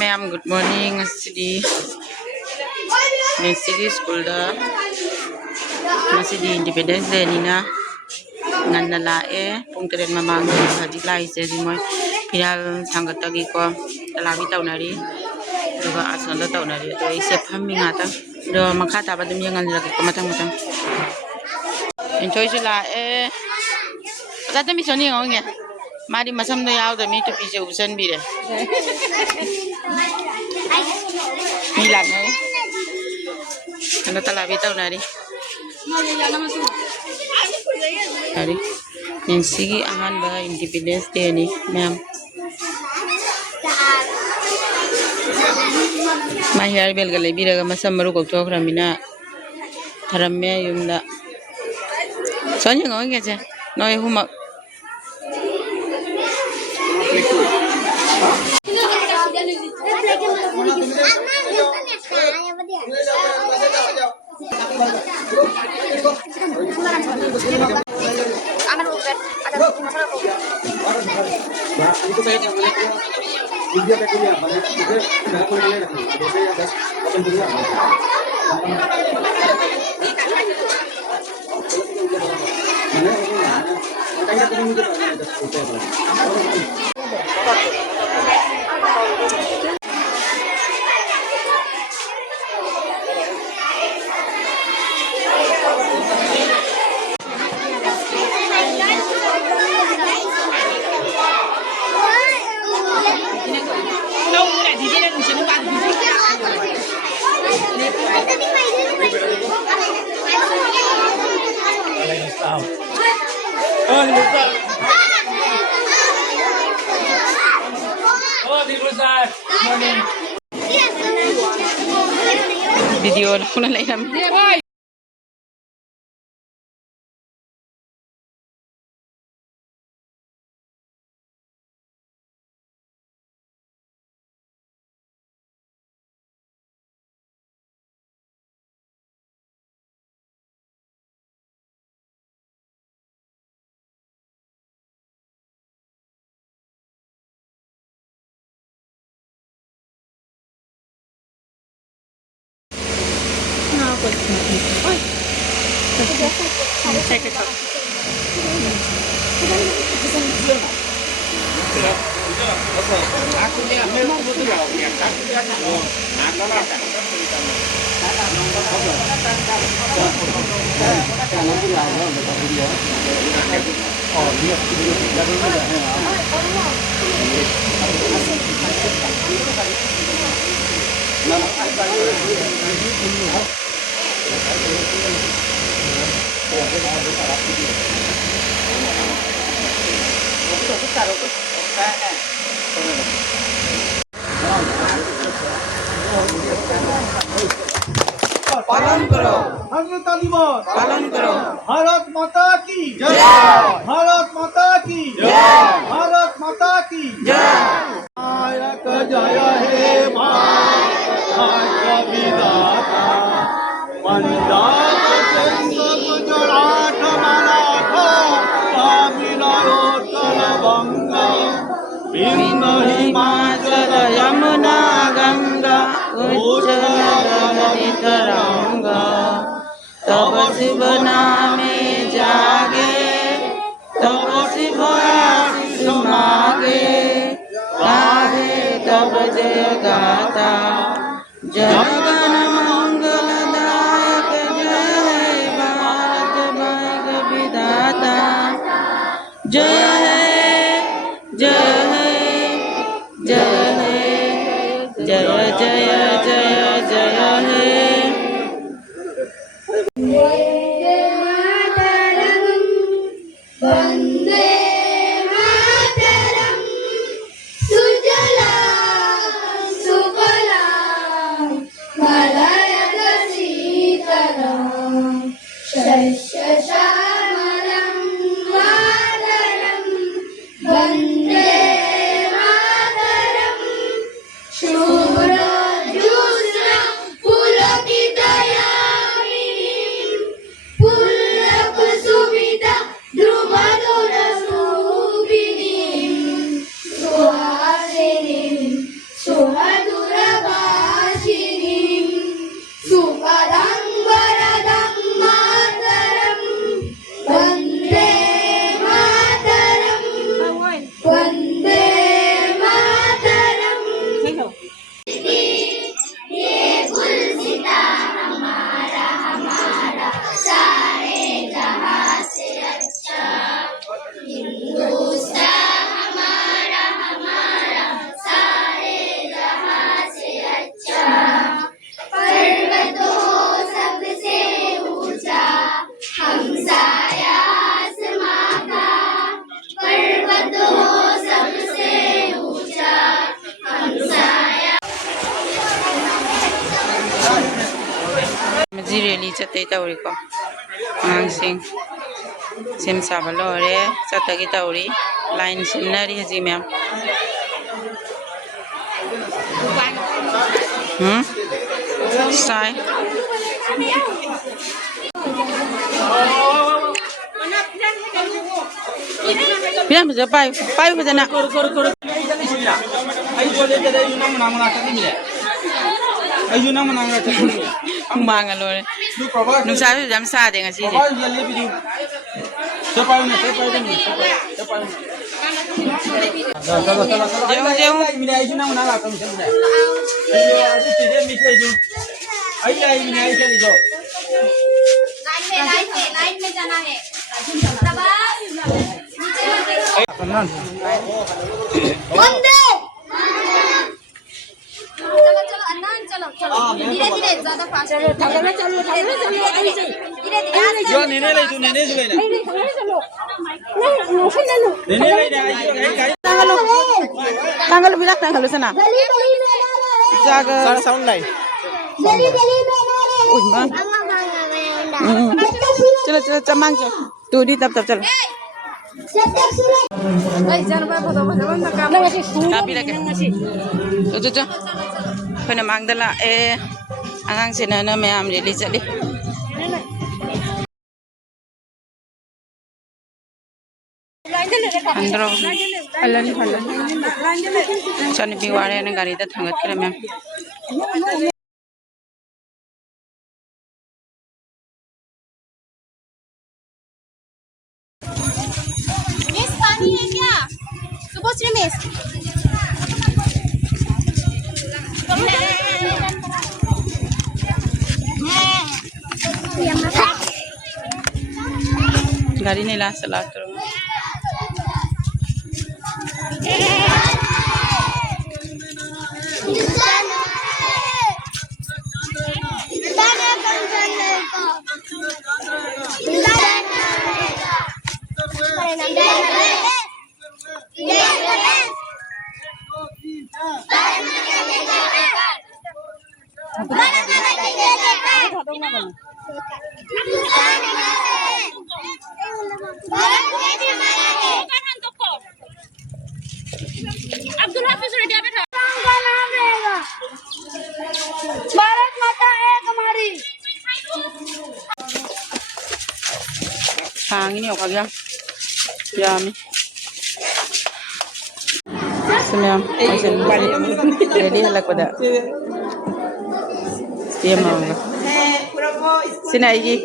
Ma'am good morning school independence day नीना ngana lae pung teren mamang hajik lai se moi final sangatagi ko talabi taunari duga asonda taunari to ise phammi ngata do makha ta badum yangan lagi ko matang matang enjoy ju lae tata mi soni ngonge mari masam do yaw da mi to pi je usan bi re mi lat nai kana talabi taunari hari Nancy ahan ba Independence Day ni ma'am ma hair bel galai biraga masam maru ko thokra mina tharamme yumda sonya ngong ge noi huma video puna lai ram पालन करो स्वाधीनता दिवस पालन करो भारत माता की जय भारत माता की जय भारत माता की जय नायक जय हे भारत विधाता पंजाब गुजरात मराठा तमिलनाडु बंग बिंदु हिमाचल यमुना गंगा उच्चल तरंगा तब शिव नामे जागे तब शिव आशीष मागे गाहे तब जय गाता जनगण मंगलदायक जय हे भारत भाग्य विधाता जय हे जय हे जय हे जय जय जय जय हे वंदे मातरम सुजला सुफला मलयज शीतलं शस्य श्यामलं मातरं वंदे मातरम शूरज्योत्स्ना पुलकितयामिनीं पुल्लकुसुमिता द्रुमधुरशोभिनीं सुहासिनीं चतई तौरीको आगांसिंग सेम साबा लोरे चतगी तौरी लाइन सिमनरी हजी ma'am Sai Bilang bisa payu ke sana. Mangan loh. Nusa jam sa dengan sih. Line में जाना है वंदे चलो चलो अन्नान चलो चलो धीरे धीरे ज्यादा फास्ट चलो धीरे धीरे जो नेने ले जो ले चलो नहीं नेने ले Tanggal bilang tanggal sana. Jaga. Sound line Bang. Chalo chalo chamang cho. Tu di tap chalo. Tapi lagi. Tuh. Pernah mangdala angang sini na may amrili jadi. Andro, alan. Sani biwara yang gari dah thangat kira mem. Miss पानी है क्या सुबह से miss Gari ni lah salah tu. Abdul Hafiz रेडिया में था का नाम रहेगा भारत माता एक हमारी Hang ini okey ya. Yummy. Semam. Ready halak pada. Dia mau. Sini lagi.